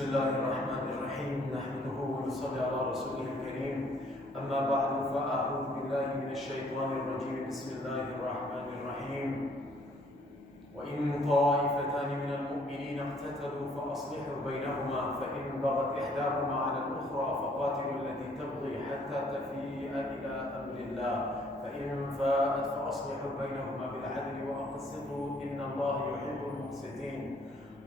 بسم الله الرحمن الرحيم نحمده ونصلي على رسوله الكريم أما بعد فأعوذ بالله من الشيطان الرجيم بسم الله الرحمن الرحيم وإن طائفتان من المؤمنين اقتتلوا فأصلحوا بينهما فإن بغت إحداهما على الأخرى فقاتلوا التي تبغي حتى تفيء إلى أمر الله فإن فاءت فأصلحوا بينهما بالعدل وأقسطوا إن الله يحب المقسطين.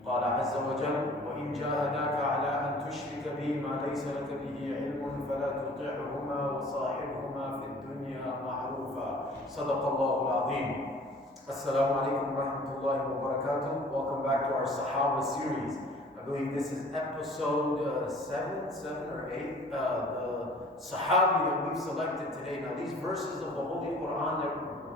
قال عز وجل وإن جاهداك على أن تشرك بي ما ليس لك به علم فلا تطعهما وصاحبهما في الدنيا معروفا. صدق الله العظيم. Assalamu alaikum wa rahmatullahi wa barakatuh. Welcome back to our Sahaba series. I believe this is episode 7 or 8. The Sahabi that we've selected today. Now these verses of the Holy Quran that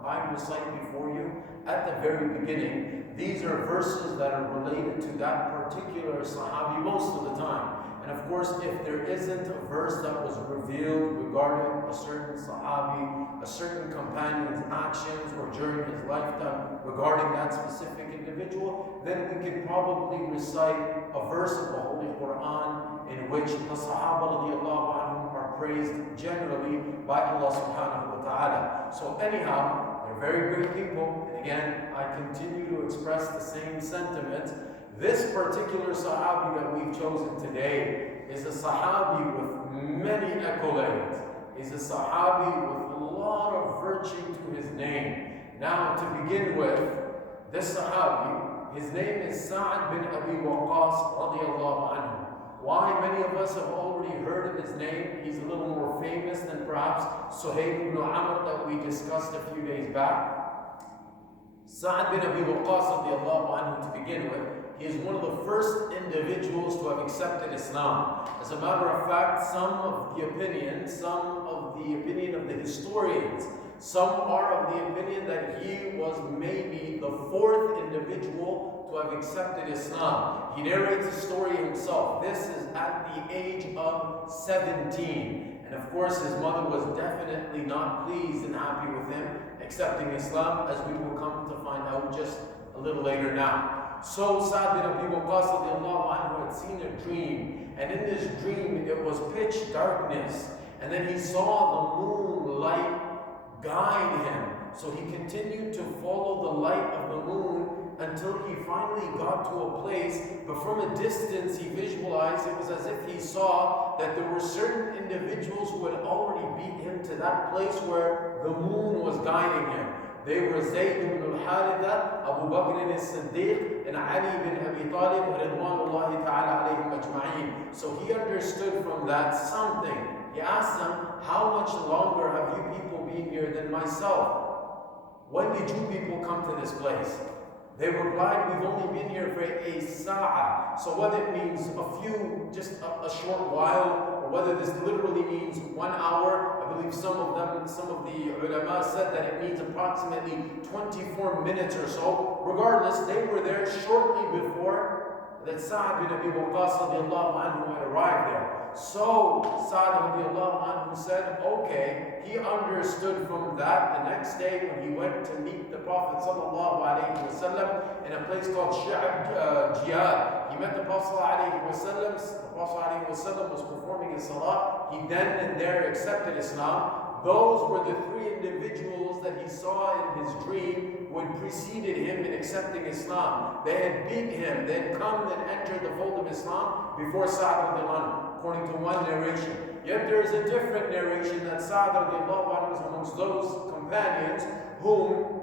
I recite before you at the very beginning, these are verses that are related to that particular Sahabi most of the time. And of course, if there isn't a verse that was revealed regarding a certain Sahabi, a certain companion's actions, or during his lifetime regarding that specific individual, then we can probably recite a verse of the Holy Quran in which the Sahaba radiallahu anhum are praised generally by Allah subhanahu wa ta'ala. So anyhow, they're very great people. And again, I continue to express the same sentiment. This particular Sahabi that we've chosen today is a Sahabi with many accolades. He's a Sahabi with a lot of virtue to his name. Now, to begin with, this Sahabi, his name is Sa'ad bin Abi Waqqaas radiyallahu anhu. Why? Many of us have already heard of his name. He's a little more famous than perhaps Suhaib ibn Amr that we discussed a few days back. Sa'ad bin Abi Waqqaas radiyallahu anhu, to begin with, he is one of the first individuals to have accepted Islam. As a matter of fact, some of the opinion of the historians, some are of the opinion that he was maybe the fourth individual to have accepted Islam. He narrates the story himself. This is at the age of 17. And of course, his mother was definitely not pleased and happy with him accepting Islam, as we will come to find out just a little later now. So Sa'ad bin Abi Waqqas radiallahu anhu had seen a dream, and in this dream it was pitch darkness, and then he saw the moonlight guide him. So he continued to follow the light of the moon until he finally got to a place, but from a distance he visualized, it was as if he saw that there were certain individuals who had already beat him to that place where the moon was guiding him. They were Zayd ibn al-Haritha, Abu Bakr Siddique, and Ali ibn Abi Talib, Ridwanullahi ta'ala alayhim ajma'een. So he understood from that something. He asked them, how much longer have you people been here than myself? When did you people come to this place? They replied, we've only been here for a sa'a. So whether it means just a short while, or whether this literally means 1 hour, I believe some of the ulama said that it means approximately 24 minutes or so. Regardless, they were there shortly before that Sa'ad bin Abi Waqqas radiallahu anhu had arrived there. So Sa'ad radiallahu anhu said, okay, he understood from that. The next day when he went to meet the Prophet sallallahu alayhi wasallam in a place called Jihad, he met the Prophet sallallahu alayhi wasallam. The Prophet sallallahu alayhi wasallam was performing his salah. He then and there accepted Islam. Those were the three individuals that he saw in his dream who had preceded him in accepting Islam. They had beat him. They had come and entered the fold of Islam before Sa'ad radiallahu anhu, according to one narration. Yet there is a different narration that Sa'ad radiallahu anhu was amongst those companions whom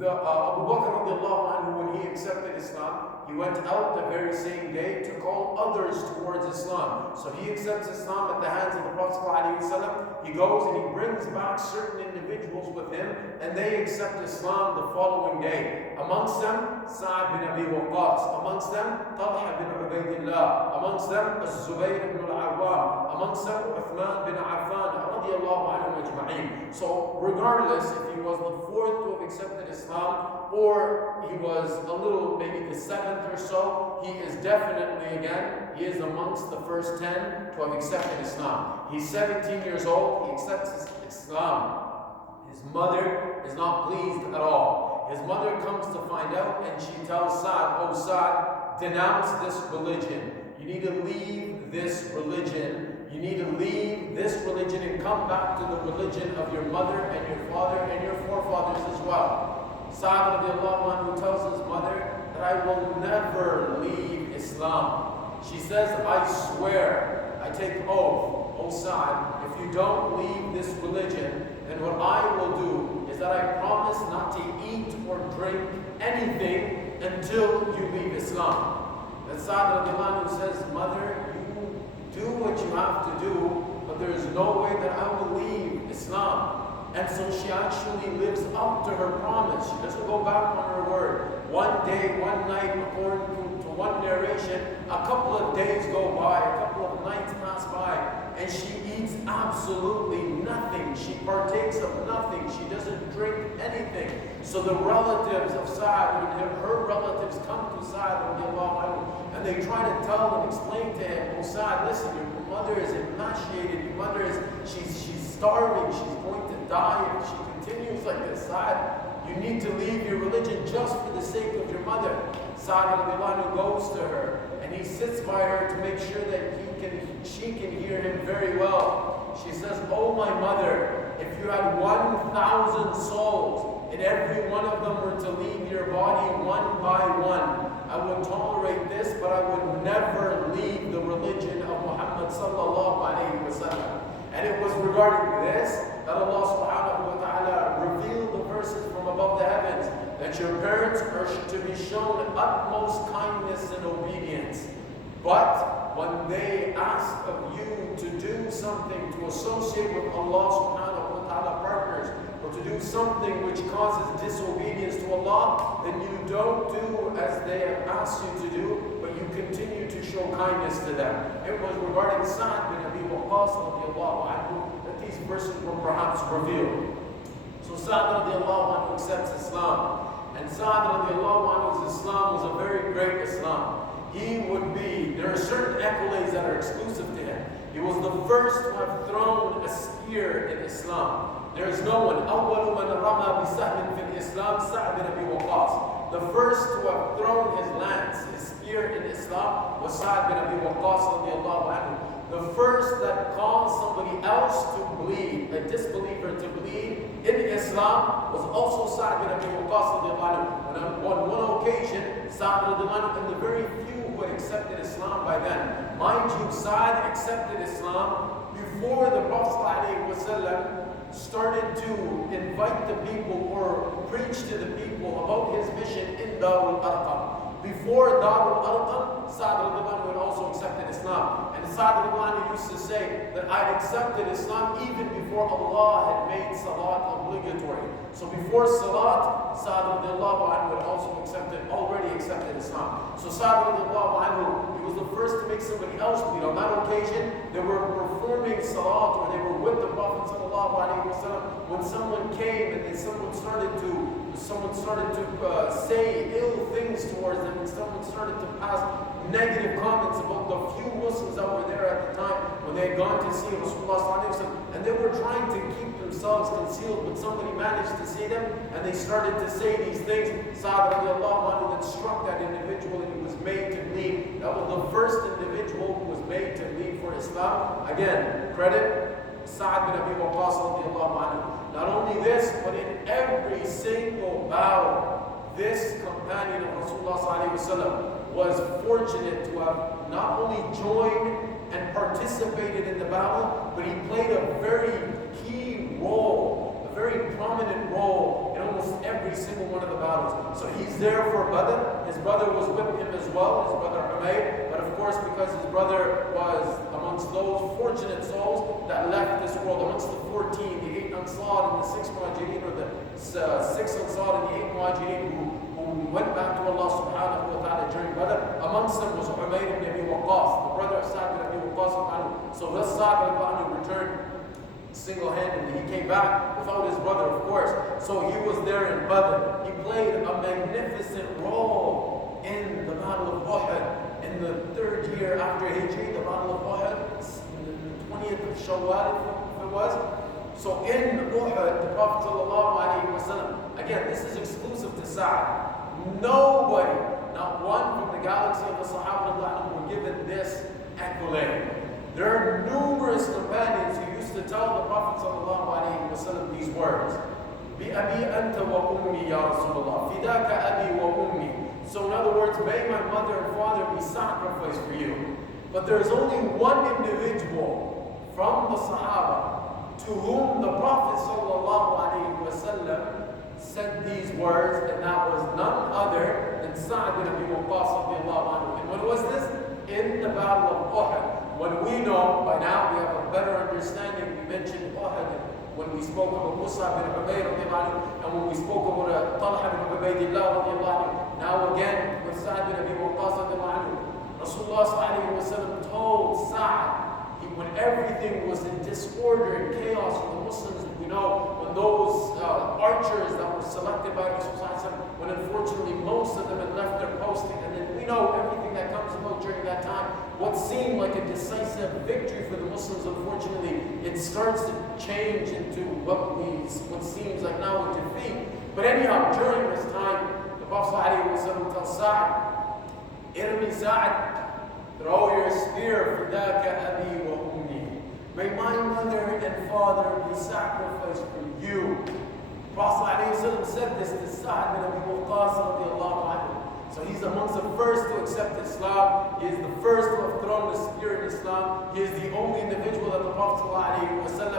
Abu Bakr radiallahu anhu, when he accepted Islam, he went out the very same day to call others towards Islam. So he accepts Islam at the hands of the Prophet ﷺ. He goes and he brings back certain individuals with him, and they accept Islam the following day. Amongst them, Sa'ad bin Abi Waqqas. Amongst them, Talha bin Ubaydillah. Amongst them, Az-Zubayr ibn al-Awwam. Amongst them, Uthman bin Affan radiyallahu anhum ajma'een. So regardless if he was the fourth to have accepted Islam, or he was a little, maybe the seventh or so, he is definitely, again, he is amongst the first 10 to have accepted Islam. He's 17 years old, he accepts Islam. His mother is not pleased at all. His mother comes to find out, and she tells Sa'ad, oh Sa'ad, denounce this religion. You need to leave this religion. You need to leave this religion and come back to the religion of your mother and your father and your forefathers as well. Sa'd radiallahu anhu tells his mother that I will never leave Islam. She says, I swear, I take oath, O Sa'd, if you don't leave this religion, then what I will do is that I promise not to eat or drink anything until you leave Islam. And Sa'd radiallahu anhu says, Mother, you do what you have to do, but there is no way that I will leave Islam. And so she actually lives up to her promise. She doesn't go back on her word. One day, one night, according to one narration, a couple of days go by, a couple of nights pass by, and she eats absolutely nothing. She partakes of nothing. She doesn't drink anything. So the relatives of Sa'd, her relatives come to Sa'd and they try to tell and explain to him, oh Sa'd, listen, your mother is emaciated, your mother is, she's starving, she's going to die if she continues like this. Sa'd, you need to leave your religion just for the sake of your mother. Sa'd goes to her and he sits by her to make sure that she can hear him very well. She says, oh my mother, if you had 1,000 souls and every one of them were to leave your body one by one, I would tolerate this, but I would never leave the religion of Muhammad sallallahu alayhi wa sallam. And it was regarding this that Allah subhanahu wa ta'ala revealed the verses from above the heavens, that your parents are to be shown utmost kindness and obedience. But when they ask of you to do something, to associate with Allah subhanahu wa ta'ala partners, or to do something which causes disobedience to Allah, then you don't do as they have asked you to do, but you continue to show kindness to them. It was regarding Sa'd bin Abi Waqqaas radiallahu anhu that these verses were perhaps revealed. So Sa'd radiallahu anhu accepts Islam. And Sa'd radiallahu anhu's Islam was a very great Islam. He would be, there are certain accolades that are exclusive to him. He was the first to have thrown a spear in Islam. There is no one. أول من رمى بسهم في الإسلام سعد بن أبي وقاص. The first to have thrown his lance, his spear in Islam was Sa'd bin Abi Waqqas radiallahu anhu. The first that caused somebody else to bleed, a disbeliever to bleed in Islam, was also Sa'd bin Abi Waqqas radiallahu anhu. And on one occasion, Sa'd radiallahu anhu, and the very few who had accepted Islam by then. Mind you, Sa'd accepted Islam before the Prophet ﷺ started to invite the people or preach to the people about his mission in Darul Arqam. Before Darul Arqam, Sa'd had also accepted Islam. And Sa'd used to say that I accepted Islam even before Allah had made Salat obligatory. So before Salat, Sa'd had also already accepted Islam. So Sa'd, he was the first to make somebody else bleed. On that occasion, they were performing Salat, or they were with the Prophet when someone came and someone started to say ill things towards them, and someone started to pass negative comments about the few Muslims that were there at the time when they had gone to see Rasulullah, and they were trying to keep themselves concealed, but somebody managed to see them and they started to say these things. Sa'd radiallahu then struck that individual and he was made to bleed. That was the first individual who was made to bleed for Islam. Again, credit Sa'd bin Abi Waqqas radiallahu anhu. Not only this, but in every single battle, this companion of Rasulullah sallallahu alaihi wasallam was fortunate to have not only joined and participated in the battle, but he played a very key role, a very prominent role in almost every single one of the battles. So he's there for Badr. His brother was with him as well, his brother Umayr. But of course, because his brother was amongst those fortunate souls that left this world, amongst the 14, the 8 Ansar and the 6 Muhajirin, or the 6 Ansar and the 8 Muhajirin who went back to Allah subhanahu wa ta'ala during Badr. Amongst them was Umayr ibn Abi Waqqas, the brother of Sa'd bin Abi Waqqas. So this Sa'd returned single-handedly. He came back without his brother, of course. So he was there in Badr. He played a magnificent role in the Battle of Uhud. In the 3rd year after Hijri, the Battle of Uhud, the 20th of Shawwal, if it was. So in Uhud, the Prophet ﷺ, again, this is exclusive to Sa'd. Nobody not one from the galaxy of the Sahaba were given this accolade. There are numerous companions who used to tell the Prophet ﷺ these words. بِأَبِي أَنْتَ وَأُمِّي يَا رَسُولَ اللَّهِ فِدَاكَ أَبِي وَأُمِّي. So in other words, may my mother and father be sacrificed for you. But there is only one individual from the Sahaba to whom the Prophet ﷺ said these words, and that was none other than Sa'd bin Abi Waqqas. And when was this? In the Battle of Uhud. When we know, by now we have a better understanding, we mentioned Uhud when we spoke about Musa bin Ubayr and when we spoke about Talha bin Ubaydillah. Now again with Sa'd bin Abi Waqqas. Rasulullah told Sa'd, when everything was in disorder and chaos for the Muslims, we know when those archers that were selected by Rasulullah, when unfortunately most of them had left their posting, and then we know everything that comes about during that time, what seemed like a decisive victory for the Muslims, unfortunately, it starts to change into what seems like now a defeat. But anyhow, during this time, the Prophet ﷺ tells Sa'd, Irmi Sa'd, throw your spear, فِدَاكَ أَبِي وَأُمِّي. May my mother and father be sacrificed for you. Prophet ﷺ said this to Sa'd bin Abi Waqqas. So he's amongst the first to accept Islam. He is the first to have thrown the spear in Islam. He is the only individual that the Prophet ﷺ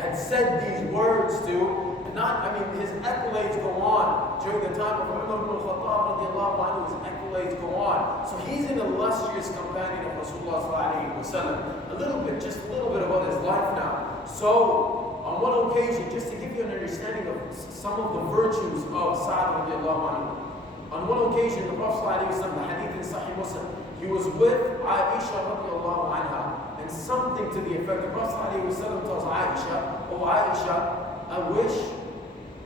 had said these words to. His accolades go on. During the time of Umar ibn al-Khattab, his accolades go on. So he's an illustrious companion of Rasulullah ﷺ. Just a little bit about his life now. So, on one occasion, just to give you an understanding of some of the virtues of Sa'd radiallahu anhu. On one occasion, the Prophet ﷺ, the hadith in Sahih Muslim, he was with Aisha radiallahu anha, and something to the effect, the Prophet ﷺ tells Aisha, "Oh Aisha, I wish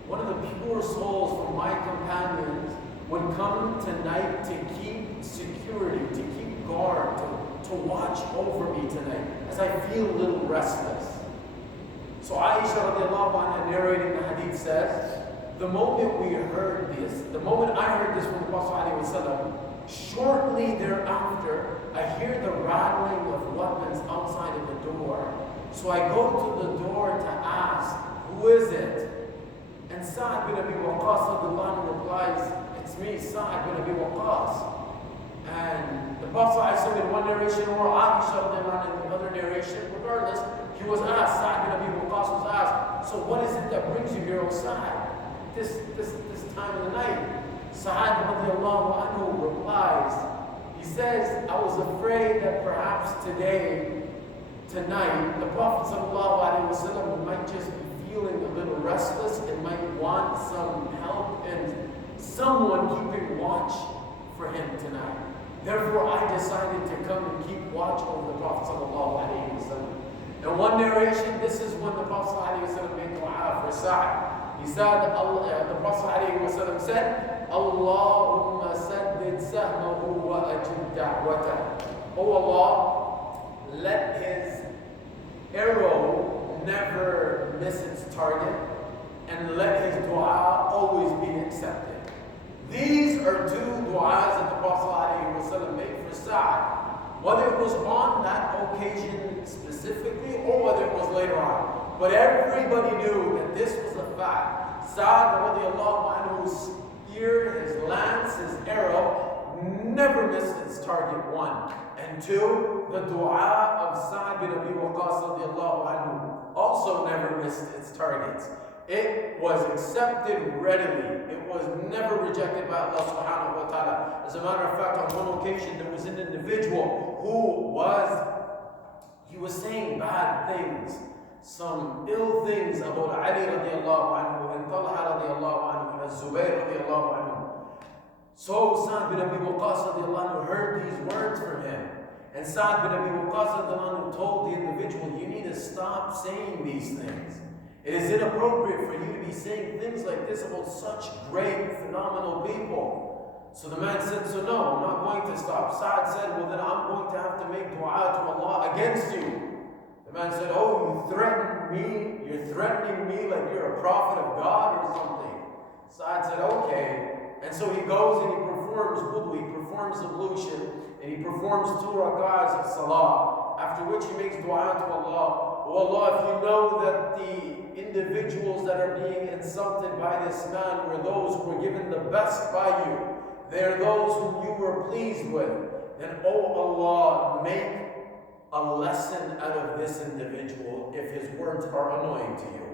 one of the pure souls from my companions would come tonight to keep security, to keep guard, to watch over me tonight, as I feel a little restless." So Aisha radiallahu anha narrating the hadith says, the moment we heard this, the moment I heard this from the Prophet ﷺ, shortly thereafter, I hear the rattling of weapons outside of the door. So I go to the door to ask, who is it? And Sa'd bin Abi Waqqas replies, it's me, Sa'd bin Abi Waqqas. And the Prophet ﷺ in one narration, or Aisha in the other narration, regardless, he was asked, Sa'd bin Abi Waqqas was asked, so what is it that brings you here, O Sa'd? This time of the night. Sa'd radiallahu anhu replies, he says, I was afraid that perhaps tonight, the Prophet ﷺ might just be feeling a little restless and might want some help and someone keeping watch for him tonight. Therefore, I decided to come and keep watch over the Prophet ﷺ. In one narration, this is when the Prophet ﷺ made dua for Sa'd. He said, the Prophet ﷺ said, Allahumma saddid sahmahu wa ajib da'watah. Oh Allah, let his arrow never miss its target, and let his dua always be accepted. These are two du'as that the Prophet ﷺ made for Sa'd. Whether it was on that occasion specifically or whether it was later on. But everybody knew that this was a fact. Sa'd radiallahu anhu's spear, his lance, his arrow never missed its target, one. And two, the dua of Sa'd bin Abi Waqqas radiallahu anhu also never missed its targets. It was accepted readily. It was never rejected by Allah subhanahu wa ta'ala. As a matter of fact, on one occasion, there was an individual who was saying bad things, some ill things about Ali radiallahu anhu and Talha radiallahu anhu and Zubayr radiallahu anhu. So Sa'd bin Abi Waqqas radiallahu anhu heard these words from him. And Sa'd bin Abi Waqqas radiallahu anhu told the individual, you need to stop saying these things. It is inappropriate for you to be saying things like this about such great, phenomenal people. So the man said, so no, I'm not going to stop. Sa'd said, well then I'm going to have to make dua to Allah against you. The man said, oh, you threaten me? You're threatening me like you're a prophet of God or something. Sa'd said, okay. And so he goes and he performs performs wudu, he performs ablution, and he performs 2 rak'ahs of salah, after which he makes dua to Allah. Oh Allah, if you know that the individuals that are being insulted by this man were those who were given the best by you, they are those whom you were pleased with, then oh Allah, make a lesson out of this individual if his words are annoying to you.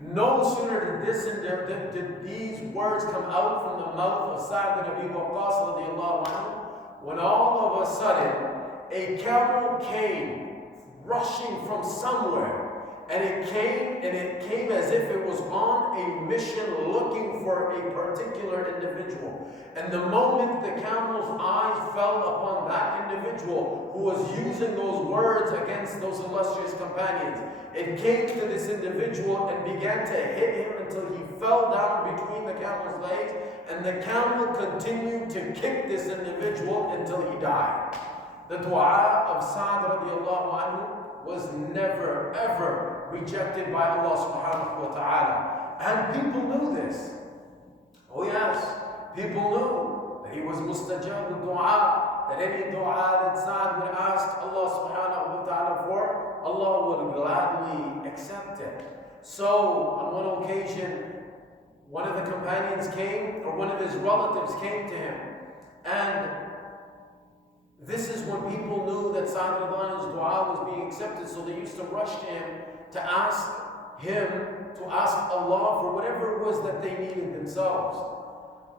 No sooner did these words come out from the mouth of Sa'd bin Abi Waqqas radiallahu anhu, when all of a sudden a camel came rushing from somewhere, and it came as if it was on a mission looking for a particular individual. And the moment the camel's eyes fell upon that individual who was using those words against those illustrious companions, it came to this individual and began to hit him until he fell down between the camel's legs, and the camel continued to kick this individual until he died. The dua of Sa'd radiallahu anhu was never ever rejected by Allah subhanahu wa ta'ala. And people knew this. Oh yes, people knew that he was mustajab al-dua, that any dua that Sa'd would ask Allah subhanahu wa ta'ala for, Allah would gladly accept it. So, on one occasion, one of the companions came, or one of his relatives came to him, and this is when people knew that Sa'd radiallahu anhu's dua was being accepted, so they used to rush to him to ask Allah for whatever it was that they needed themselves.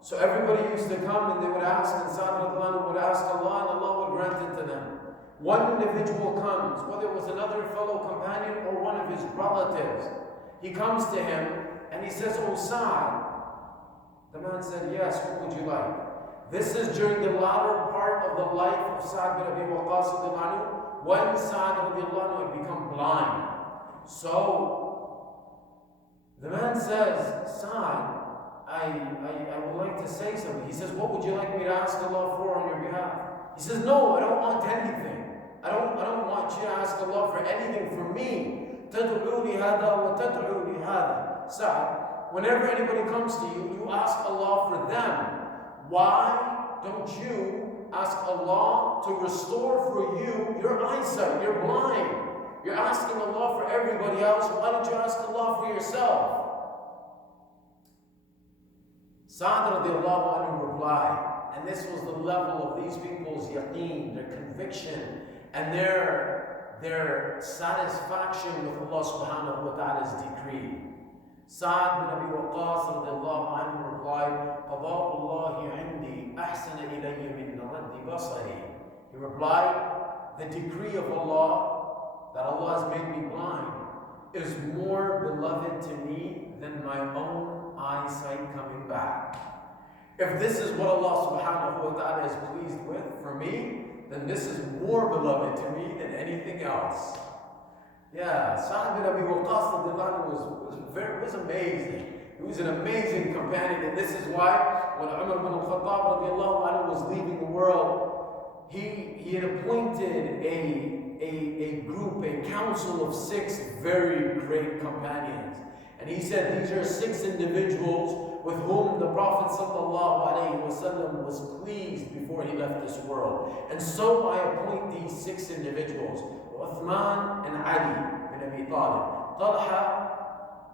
So everybody used to come and they would ask, and Sa'd radiallahu anhu would ask Allah, and Allah would grant it to them. One individual comes, whether it was another fellow companion or one of his relatives, he comes to him and he says, "Oh Sa'd." The man said, "Yes, what would you like?" This is during the latter part of the life of Sa'd bin Abi Waqqas when Sa'd had become blind. So the man says, "Sa'd, I would like to say something." He says, "What would you like me to ask Allah for on your behalf?" He says, "No, I don't want anything. I don't want you to ask Allah for anything for me. تَدْعُوا لِهَذَا وَتَدْعُوا لِهَذَا." Sa'd, whenever anybody comes to you, you ask Allah for them. Why don't you ask Allah to restore for you your eyesight? You're blind. You're asking Allah for everybody else. Why don't you ask Allah for yourself?" Sa'd radiallahu anhu replied, and this was the level of these people's yaqeen, their conviction, and their satisfaction with Allah subhanahu wa ta'ala's decree. Sa'd bin Abi Waqqas radiallahu anhu replied, "Qada'u Allahi 'indi ahsana ilayya min raddi basari." He replied, "The decree of Allah, that Allah has made me blind, is more beloved to me than my own eyesight coming back. If this is what Allah subhanahu wa ta'ala is pleased with for me, then this is more beloved to me than anything else." Yeah, Sa'd bin Abi Waqqas was amazing. He was an amazing companion, and this is why when Umar bin al-Khattab radiallahu anhu was leaving the world, he had appointed a group, a council of 6 very great companions. And he said, these are 6 individuals with whom the Prophet ﷺ was pleased before he left this world. And so I appoint these 6 individuals: Uthman and Ali bin Abi Talib, Talha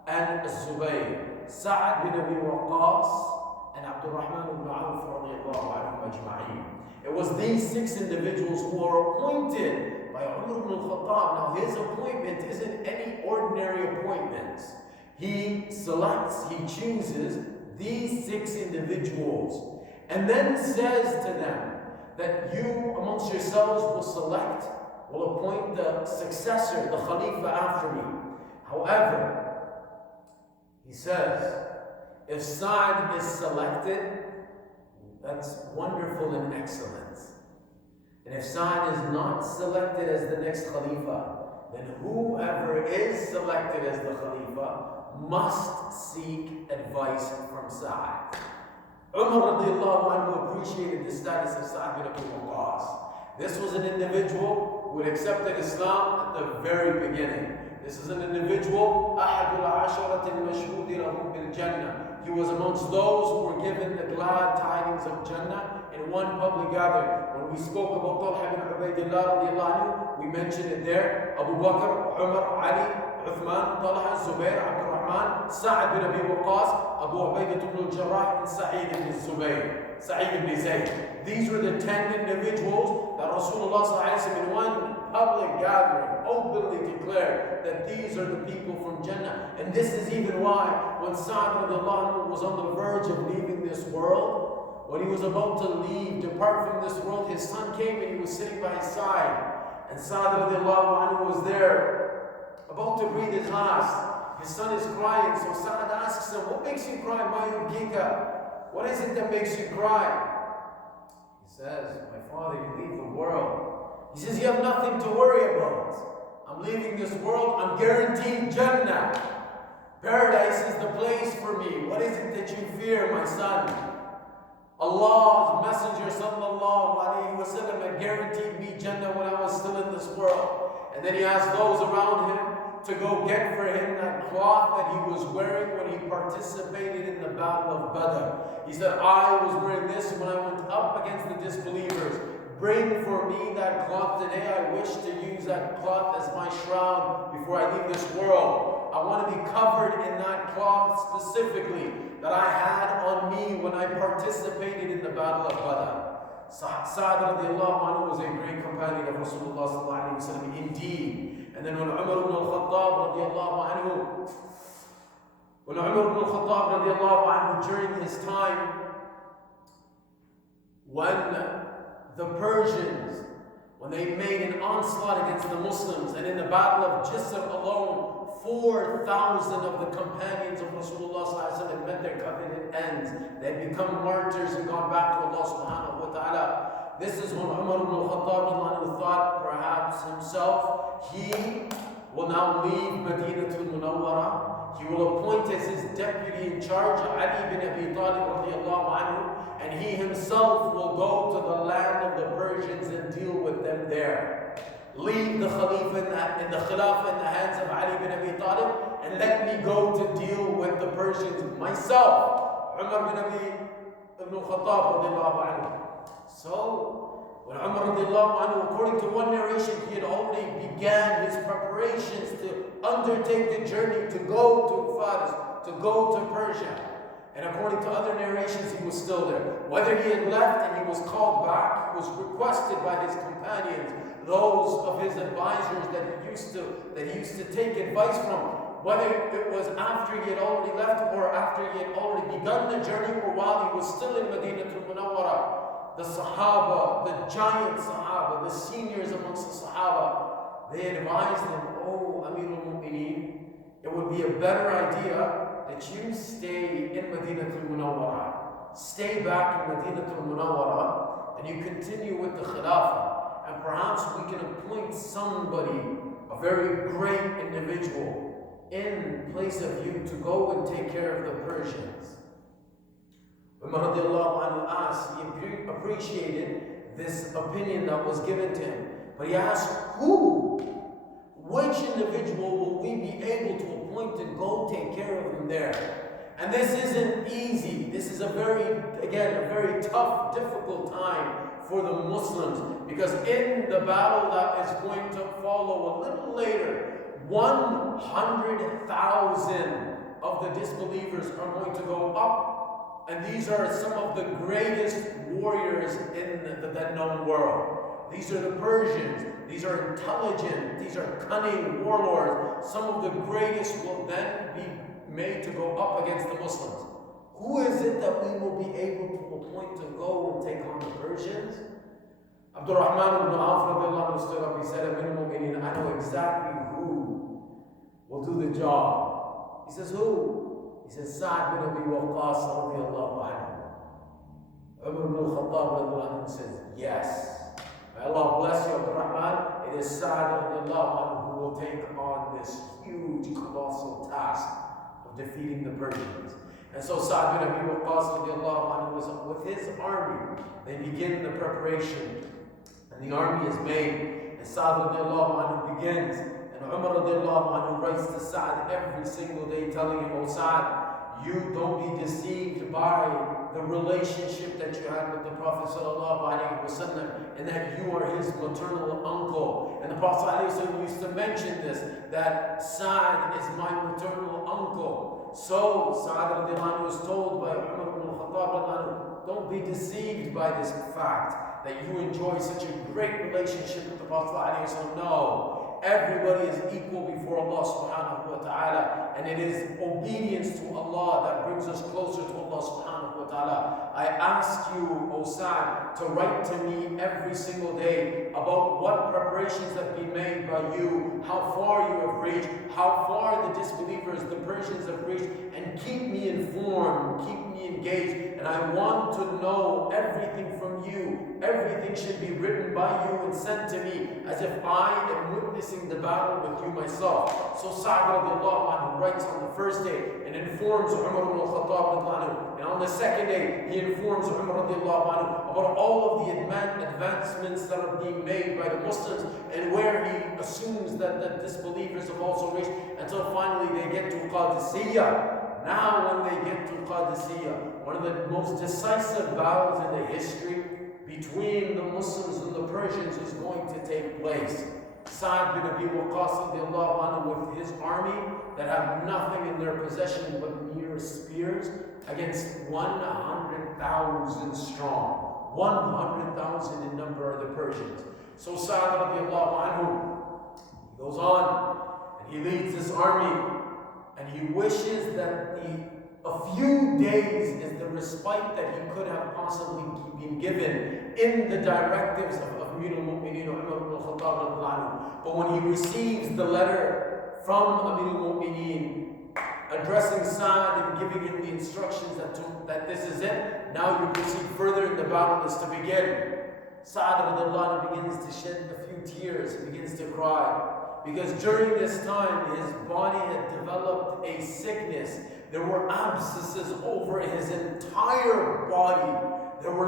and Zubayr, Sa'd bin Abi Waqqas, and Abdurrahman ibn Auf radiallahu anhum ajma'een. It was these 6 individuals who were appointed by Umar ibn al-Khattab. Now his appointment isn't any ordinary appointment. He selects, he chooses these 6 individuals and then says to them that you amongst yourselves will appoint the successor, the Khalifa after me. However, he says, if Sa'd is selected, that's wonderful and excellent. And if Sa'd is not selected as the next Khalifa, then whoever is selected as the Khalifa must seek advice from Sa'd. Umar radiallahu anhu appreciated the status of Sa'd bin Abi Waqqas. This was an individual who had accepted Islam at the very beginning. This is an individual, أحد العشرة المشهود لهم بالجنة. He was amongst those who were given the glad tidings of Jannah in one public gathering. When we spoke about Talha bin Ubaydillah radiallahu anhu, we mentioned it there. Abu Bakr, Umar, Ali, Uthman, Talha, Zubair, Abdul Rahman, Sa'ad bin Abi Waqqas, Abu Ubaidah ibn al-Jarrah, and Sa'id ibn Zubayr, Sa'id ibn Zayd. These were the 10 individuals that Rasulullah in one public gathering openly declared that these are the people from Jannah. And this is even why when Sa'ad was on the verge of leaving this world, when he was about to leave, depart from this world, his son came and he was sitting by his side. And Sa'ad was there, about to breathe his last. His son is crying, so Sa'ad asks him, what makes you cry, Ma yubkika? What is it that makes you cry? He says, my father, you leave the world. He says, you have nothing to worry about. I'm leaving this world, I'm guaranteed Jannah. Paradise is the place for me. What is it that you fear, my son? Allah's Messenger sallallahu alayhi wa sallam had guaranteed me Jannah when I was still in this world. And then he asked those around him to go get for him that cloth that he was wearing when he participated in the battle of Badr. He said, I was wearing this when I went up against the disbelievers. Bring for me that cloth today. I wish to use that cloth as my shroud before I leave this world. I want to be covered in that cloth specifically that I had on me when I participated in the battle of Badr. Sa'ad radiallahu anhu was a great companion of Rasulullah sallallahu alayhi wa sallam, indeed. And then when Umar ibn al-Khattab radiallahu anhu, during his time, when the Persians, when they made an onslaught against the Muslims, and in the battle of Jisr alone, 4,000 of the companions of Rasulullah had met their covenant ends. They had become martyrs and gone back to Allah subhanahu wa ta'ala. This is when Umar ibn al-Khattab thought perhaps himself, he will now leave Madinatul Munawwara. He will appoint as his deputy in charge Ali bin Abi Talib radiallahu anhu, and he himself will go to the land of the Persians and deal with them there. Leave the Khalifa in the Khilafah in the hands of Ali bin Abi Talib, and let me go to deal with the Persians myself. Umar bin Abi ibn Khattab radiallahu anhu. So, when Umar radiallahu anhu, according to one narration, he had already began his preparations to undertake the journey to go to Faris, to go to Persia. And according to other narrations, he was still there. Whether he had left and he was called back, was requested by his companions, those of his advisors that he used to take advice from. Whether it was after he had already left or after he had already begun the journey or while he was still in Madinatul Munawwara, the Sahaba, the giant Sahaba, the seniors amongst the Sahaba, they advised him, oh Amirul Mu'mineen, it would be a better idea that you stay in Madinatul Munawwara. Stay back in Madinatul Munawwara and you continue with the Khilafah. And perhaps we can appoint somebody, a very great individual, in place of you to go and take care of the Persians. Umar radiallahu anhu asked, he appreciated this opinion that was given to him. But he asked, who? Which individual will we be able to appoint to go take care of him there? And this isn't easy. This is a very tough, difficult time for the Muslims, because in the battle that is going to follow a little later, 100,000 of the disbelievers are going to go up, and these are some of the greatest warriors in the then known world. These are the Persians. These are intelligent. These are cunning warlords. Some of the greatest will then be made to go up against the Muslims. Who is it that we will be able to appoint to go and take on the Persians? Abdul Rahman ibn Auf stood up. He said, Amir al-Mu'mineen, I know exactly who will do the job. He says, who? He says, Sa'ad bin Abi Waqqas radiallahu anhu. Umar ibn al-Khattab says, yes. May Allah bless you, Abdul Rahman. It is Sa'ad radiallahu anhu who will take on this huge, colossal task of defeating the Persians. And so Sa'ad bin Abi Waqqas radiallahu anhu was with his army. They begin the preparation. And the army is made. And Sa'ad radiallahu anhu begins. And Umar radiallahu anhu writes to Sa'd every single day telling him, "O Sa'd, you don't be deceived by the relationship that you had with the Prophet ﷺ, and that you are his maternal uncle." And the Prophet ﷺ used to mention this, that Sa'd is my maternal uncle. So Sa'd radiallahu anhu was told by Umar ibn al-Khattab, don't be deceived by this fact that you enjoy such a great relationship with the Prophet ﷺ. No. Everybody is equal before Allah subhanahu wa ta'ala, and it is obedience to Allah that brings us closer to Allah subhanahu wa ta'ala. I ask you, O Sa'd, to write to me every single day about what preparations have been made by you, how far you have reached, how far the disbelievers, the Persians have reached, and keep me informed, keep me engaged, and I want to know everything from you. Everything should be written by you and sent to me as if I am witnessing the battle with you myself. So Sa'd radiallahu anhu writes on the first day and informs Umar ibn al-Khattab radiallahu anhu. And on the second day, he informs Umar radiallahu anhu about all of the advancements that are being made by the Muslims, and where he assumes that the disbelievers have also reached, until finally they get to Qadisiyah. Now when they get to Qadisiyah, one of the most decisive battles in the history between the Muslims and the Persians is going to take place. Sa'd bin Abi Waqqaas radiallahu anhu with his army that have nothing in their possession but mere spears against 100,000 strong. 100,000 in number are the Persians. So Sa'd radiallahu anhu goes on and he leads this army, and he wishes that a few days is the respite that he could have possibly been given in the directives of Amir al-Mu'mineen Umar ibn al-Khattab. But when he receives the letter from Amir al-Mu'mineen addressing Sa'd and giving him the instructions that this is it, now you proceed further and the battle is to begin. Sa'd radiallahu anhu begins to shed a few tears, he begins to cry. Because during this time, his body had developed a sickness. There were abscesses over his entire body. There were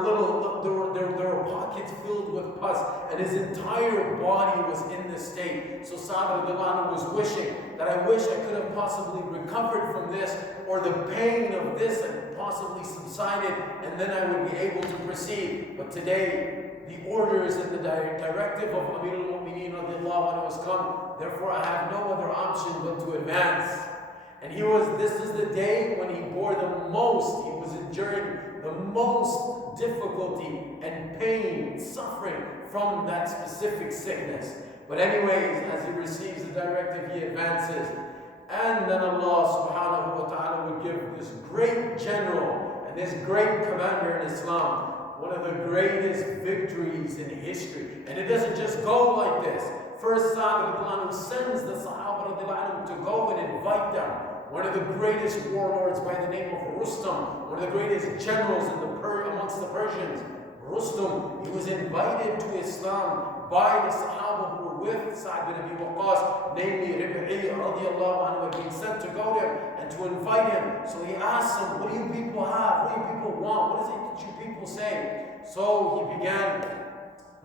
pockets filled with pus, and his entire body was in this state. So Sa'd radiallahu anhu was wishing that I wish I could have possibly recovered from this, or the pain of this had possibly subsided, and then I would be able to proceed. But today, the orders and the directive of Amir al-Mu'mineen radiallahu anhu has come. Therefore, I have no other option but to advance. And this is the day when he bore the most, he was enduring the most difficulty and pain, suffering from that specific sickness. But anyways, as he receives the directive, he advances. And then Allah subhanahu wa ta'ala would give this great general and this great commander in Islam one of the greatest victories in history. And it doesn't just go like this. First, Sa'd sends the Sahaba to go and invite them. One of the greatest warlords by the name of Rustam, one of the greatest generals amongst the Persians. Rustam, he was invited to Islam by the Sahaba who were with Sa'd bin Abi Waqqas, namely Radhi radiallahu anhu, had been sent to go there and to invite him. So he asked them, what do you people have? What do you people want? What is it that you people say? So he began.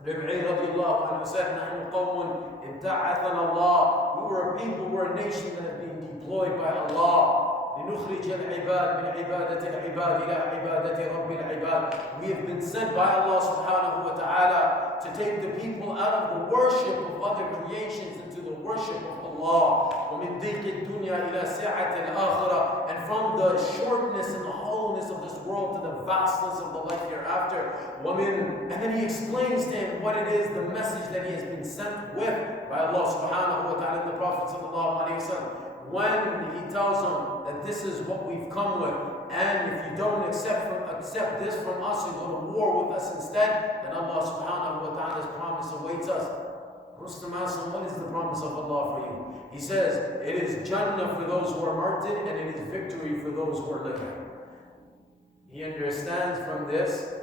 Radhi radiallahu anhu said, نَحْنُ قَوْمٌ إِبْتَعَثَنَا اللَّهُ. We were a people, we're a nation that have been deployed by Allah. لنخرج العباد من عبادة العباد إلى عبادة رب العباد. We have been sent by Allah subhanahu wa ta'ala to take the people out of the worship of other creations into the worship of Allah. ومن ضيق الدنيا إلى سعة الآخرة. And from the shortness and the hollowness of this world to the vastness of the life hereafter. And then he explains to him what it is, the message that he has been sent with by Allah subhanahu wa ta'ala and the Prophet sallallahu alayhi wa sallam. When he tells them that this is what we've come with, and if you don't accept this from us, you go to war with us instead, then Allah subhanahu wa ta'ala's promise awaits us. Rustam asks him, what is the promise of Allah for you? He says, it is Jannah for those who are martyred, and it is victory for those who are living. He understands from this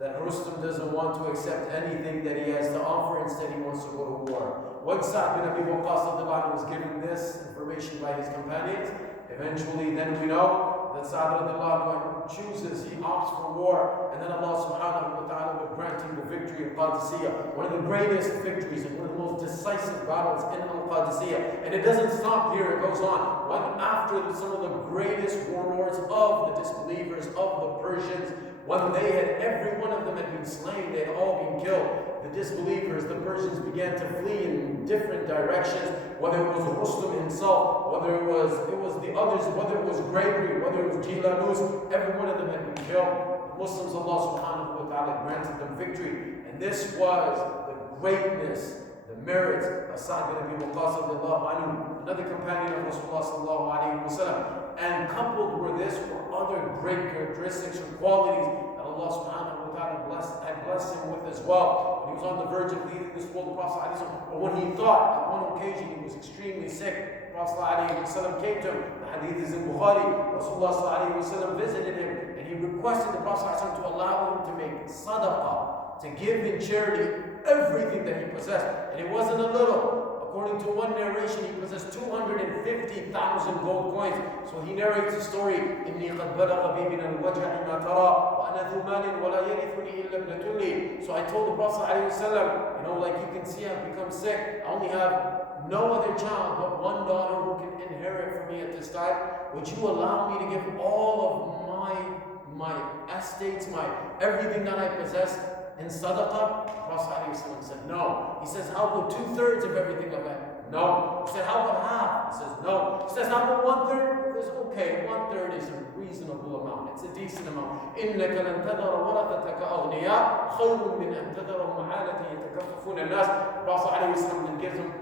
that Rustam doesn't want to accept anything that he has to offer, instead he wants to go to war. Once Sa'd bin Abi Waqqas was given this information by his companions, eventually then we know the When Sa'd radiallahu anhu chooses, he opts for war, and then Allah subhanahu wa ta'ala will grant him the victory in Qadisiyah, one of the greatest victories and one of the most decisive battles in Al-Qadisiyah. And it doesn't stop here, it goes on. When after some of the greatest warlords of the disbelievers, of the Persians, when they had, every one of them had been slain, they had all been killed, the disbelievers, the Persians began to flee in different directions, whether it was Rustum himself, whether it was the others, whether it was Gregory, whether it was Jilanus, every one of them had been killed. The Muslims, Allah subhanahu wa ta'ala granted them victory. And this was the greatness, the merits of Sa'd bin Abi Waqqas radiallahu anhu, another companion of Rasulullah sallallahu alayhi wa sallam. And coupled with this were other great characteristics or qualities that Allah subhanahu wa ta'ala had blessed him with as well. When he was on the verge of leaving this world, the Prophet ﷺ, but when he thought on one occasion he was extremely sick, the Prophet ﷺ came to him. The hadith is in Bukhari. Rasulullah ﷺ visited him and he requested the Prophet ﷺ to allow him to make sadaqah, to give in charity everything that he possessed. And it wasn't a little. According to one narration, he possessed 250,000 gold coins. So he narrates the story, إِنِّي قَدْ بَلَغَ بِي مِنَ الْوَجَعِ مَا تَرَى وَأَنَا ذُو مَالٍ وَلَا يَرِثُنِي إِلَّا ابْنَةٌ لِي. So I told the Prophet ﷺ, like you can see, I've become sick. I only have no other child but one daughter who can inherit from me at this time. Would you allow me to give all of my estates, everything that I possess in sadaqah? Prophet ﷺ said no. He says, how about 2/3 of everything of it? No. He said, how about half? He says no. He says, how about 1/3? He says, okay, 1/3 is a reasonable amount. It's a decent amount. إِنَّكَ لَن تَذَرَ وَرَثَتَكَ أَغْنِيَاءَ خَيْرٌ مِّنْ أَن تَذَرَهُمْ عَالَةً يَتَكَفَّفُونَ النَّاسَ. Prophet ﷺ then gives him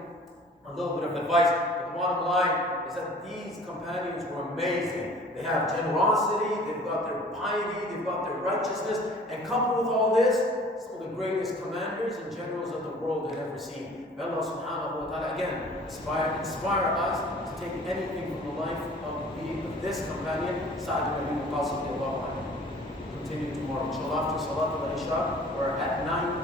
a little bit of advice. But the bottom line is that these companions were amazing. They have generosity, they've got their piety, they've got their righteousness, and coupled with all this, some of the greatest commanders and generals of the world had ever seen. May Allah subhanahu wa ta'ala again inspire us to take anything from the life of this companion, Sa'd bin Abi Waqqas. Continue tomorrow. Inshallah, after Salat al-Isha, we're at 9